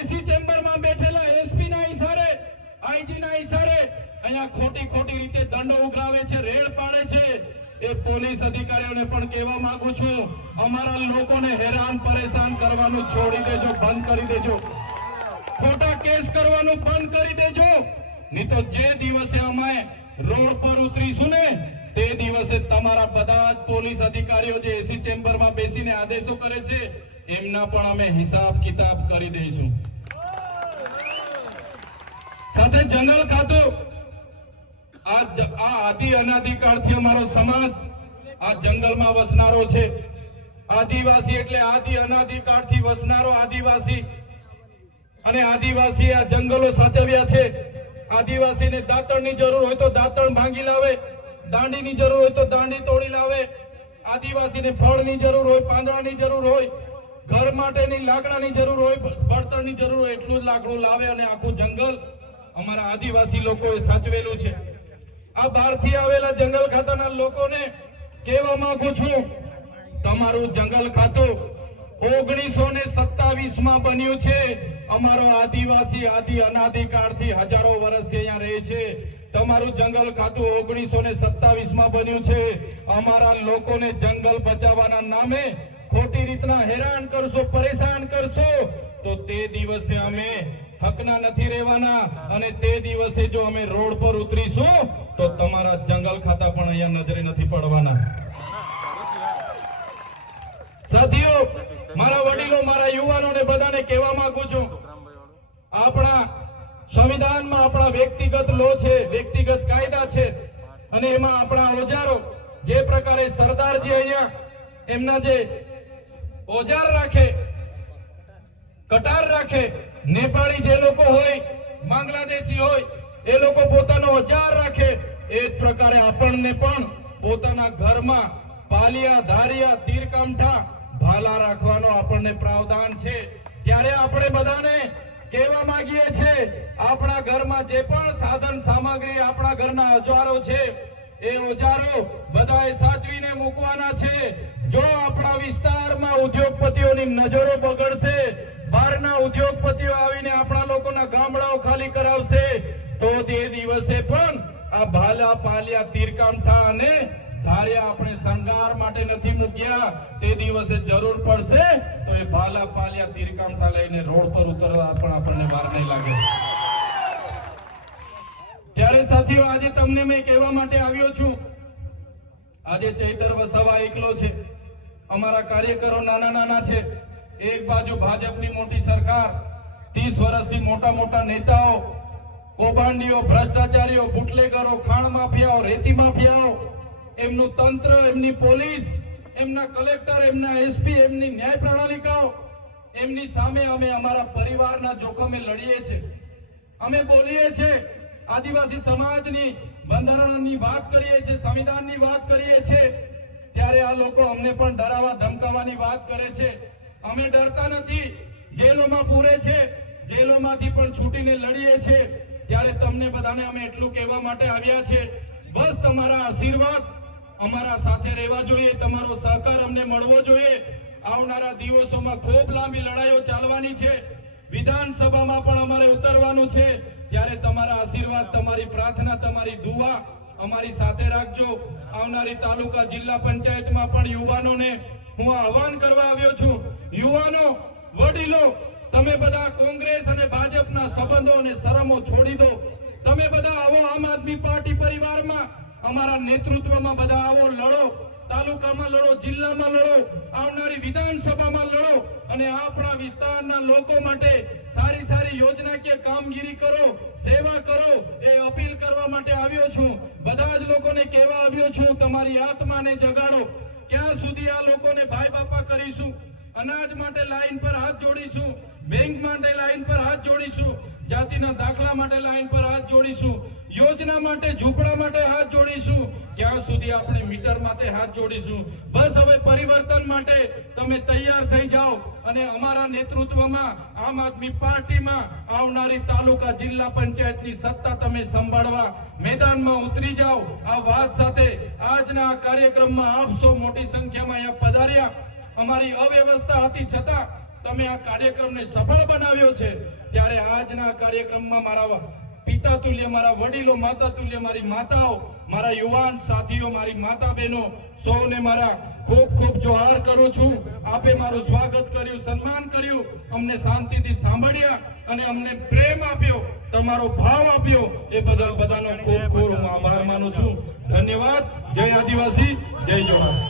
એસી ચેમ્બરમાં બેઠેલા એસપી ના ઈશારે આઈજી ના ઈશારે અહીંયા ખોટી ખોટી રીતે દંડો ઉઘરાવે છે, રેડ પાડે છે. એ પોલીસ અધિકારીઓને પણ કહેવા માંગુ છું, અમારા લોકોને હેરાન પરેશાન કરવાનું છોડી દેજો, બંધ કરી દેજો. ખોટા કેસ કરવાનું બંધ કરી દેજો. નહીં તો જે દિવસે અમે રોડ પર ઉતરીશું ને, તે દિવસે તમારા બધા જ પોલીસ અધિકારીઓ જે એસી ચેમ્બરમાં બેસીને આદેશો કરે છે, એમના પણ અમે હિસાબ કિતાબ કરી દઈશું. સાથે જંગલ ખાતું આ આદિ અનાધિકાળથી અમારો સમાજ આ જંગલમાં વસનારો છે. આદિવાસી એટલે આદિ અનાધિકાળથી વસનારો આદિવાસી. અને આદિવાસી આ જંગલો સાચવ્યા છે. આદિવાસીને દાંતણની જરૂર હોય તો દાંતણ ભાંગી લાવે, દાંડીની જરૂર હોય તો દાંડી તોડી લાવે. આદિવાસીને ફળની જરૂર હોય, પાંદડાની જરૂર હોય, ઘર માટેની લાકડાની જરૂર હોય બળતણની જરૂર હોય, એટલું જ લાકડું લાવે અને આખું જંગલ અમારા આદિવાસી લોકોએ સાચવેલું છે. આ બહારથી આવેલા જંગલ ખાતાના લોકોને કહેવા માંગુ છું, તમારું જંગલ ખાતું ઓગણીસો ને સત્તાવીસમાં બન્યું છે. અમારો આદિવાસી આદિ અનાધિકાળથી હજારો વર્ષથી અહીંયા રહે છે. તમારું જંગલ ખાતું ઓગણીસો ને સત્તાવીસમાં બન્યું છે. અમારા લોકોને જંગલ બચાવવાના નામે ખોટી રીતના હેરાન કરશો, પરેશાન કરશો. તો તે દિવસે અમે હકના નથી રહેવાના. અને તે દિવસે જો અમે રોડ પર ઉતરીશું, તો તમારા જંગલ ખાતા પણ અહીંયા નજરે નથી પડવાના. સાથીઓ, મારા વડીલો, મારા યુવાનોને બધાને કહેવા માંગુ છું. આપણા સંવિધાનમાં આપણા વ્યક્તિગત લો છે, વ્યક્તિગત કાયદા છે, અને એમાં આપણા ઓજારો જે પ્રકારે સરદારજી અહીંયા એમના જે ઓજાર રાખે, કટાર રાખે નેપાળી જે લોકો હોય, બાંગ્લાદેશી હોય, એ લોકો પોતાનો અજાર રાખે. એ જ પ્રકારે આપણને પણ પોતાના ઘરમાં પાલિયા, ધારિયા, તીરકામઠા ભાલા રાખવાનો આપણને પ્રાવધાન છે. ત્યારે આપણે બધાને કહેવા માંગીએ છે આપણા ઘરમાં જે પણ સાધન સામગ્રી આપણા ઘરના ઓજારો છે, એ ઓજારો બધાએ સાચવીને મૂકવાના છે. જો આપણા વિસ્તારમાં ઉદ્યોગપતિઓની નજરો બગડશે બહારના ઉદ્યોગપતિઓ આવીને આપણા લોકોના ગામડાઓ ખાલી કરાવશે, તો તે દિવસે પણ આ ભાલા પાલિયા તીરકામઠા અને ધાર્યા આપણે શણગાર માટે નથી મૂક્યા. તે દિવસે જરૂર પડશે, તો એ ભાલા પાલિયા તીરકામઠા લઈને રોડ પર ઉતરવા પણ આપણને વાર નહીં લાગે. ત્યારે સાથીઓ, આજે તમને મેં કહેવા માટે આવ્યો છું. આજે ચૈતર વસાવા એકલો છે. અમારા કાર્યકરો નાના નાના છે. એક બાજુ ભાજપની મોટી સરકાર, ત્રીસ વર્ષથી મોટા મોટા નેતાઓ, કૌભાંડીઓ, ભ્રષ્ટાચારીઓ, બુટલેગરો, ખાણ માફિયાઓ, રેતી માફિયાઓ, એમનું તંત્ર, એમની પોલીસ, એમના કલેક્ટર, એમના એસપી, એમની ન્યાય પ્રણાલિકાઓ, એમની સામે અમે અમારા પરિવારના જોખમે લડીએ છીએ અમે બોલીએ છીએ આદિવાસી સમાજની બંધારણની વાત કરીએ છીએ સંવિધાનની વાત કરીએ છીએ ત્યારે આ લોકો અમને પણ ડરાવા ધમકાવાની વાત કરે છે. અમે ડરતા નથી. જેલોમાં પૂરે છે. જેલોમાંથી પણ છૂટીને લડીએ છીએ ત્યારે તમને બધાને અમે એટલું કહેવા માટે આવ્યા છે. બસ તમારા આશીર્વાદ અમારા સાથે રહેવા જોઈએ. તમારો સહકાર અમને મળવો જોઈએ. આવનારા દિવસોમાં ખૂબ લાંબી લડાઈઓ ચાલવાની છે. વિધાનસભામાં પણ અમારે ઉતરવાનું છે. ત્યારે તમારા આશીર્વાદ, તમારી પ્રાર્થના, તમારી દુઆ અમારી સાથે રાખજો. આવનારી તાલુકા જિલ્લા પંચાયતમાં પણ યુવાનોને હું આહવાન કરવા આવ્યો છું. યુવાનો, વડીલો, તમે બધા કોંગ્રેસ અને ભાજપના સંબંધો અને શરમો છોડી દો. તમે બધા આવો આમ આદમી પાર્ટી પરિવારમાં. અમારા નેતૃત્વમાં બધા આવો, લડો. તાલુકામાં લડો, જિલ્લામાં લડો. આવનારી વિધાનસભામાં લડો. અને આપણા વિસ્તારના લોકો માટે સારી સારી યોજનાકીય કામગીરી કરો, સેવા કરો. એ અપીલ કરવા માટે આવ્યો છું. બધા જ લોકોને કહેવા આવ્યો છું, તમારી આત્માને જગાડો. ક્યાં સુધી આ લોકોને ભાઈ બાપા કરીશું? અનાજ માટે લાઈન પર હાથ જોડીશું, બેંક માટે લાઈન પર હાથ જોડીશું, જાતિના દાખલા માટે લાઈન પર હાથ જોડીશું, યોજના માટે, ઝૂંપડા માટે હાથ જોડીશું, ક્યાં સુધી આપણે મીટર માટે હાથ જોડીશું. બસ હવે પરિવર્તન માટે તમે તૈયાર થઈ જાઓ અને અમારા નેતૃત્વમાં, આમ આદમી પાર્ટીમાં આવનારી તાલુકા જિલ્લા પંચાયતની સત્તા તમે સંભાળવા મેદાનમાં ઉતરી જાઓ. આ વાત સાથે આજના આ કાર્યક્રમમાં આપસો મોટી સંખ્યામાં અહીંયા પધાર્યા. અમારી અવ્યવસ્થા હતી છતાં તમે આ કાર્યક્રમને સફળ બનાવ્યો છે. ત્યારે આજના કાર્યક્રમમાં મારા પિતા તુલ્ય, મારા વડીલો, માતા તુલ્ય, મારી માતાઓ, મારા યુવાન સાથીઓ, મારી માતા બહેનો, સૌને મારા ખૂબ ખૂબ જોહાર કરું છું. આપે મારું સ્વાગત કર્યું, સન્માન કર્યું. અમને શાંતિથી સાંભળ્યા અને અમને પ્રેમ આપ્યો, તમારો ભાવ આપ્યો. એ બદલ બધાનો ખૂબ ખૂબ આભાર માનું છું. ધન્યવાદ. જય આદિવાસી, જય જોહાર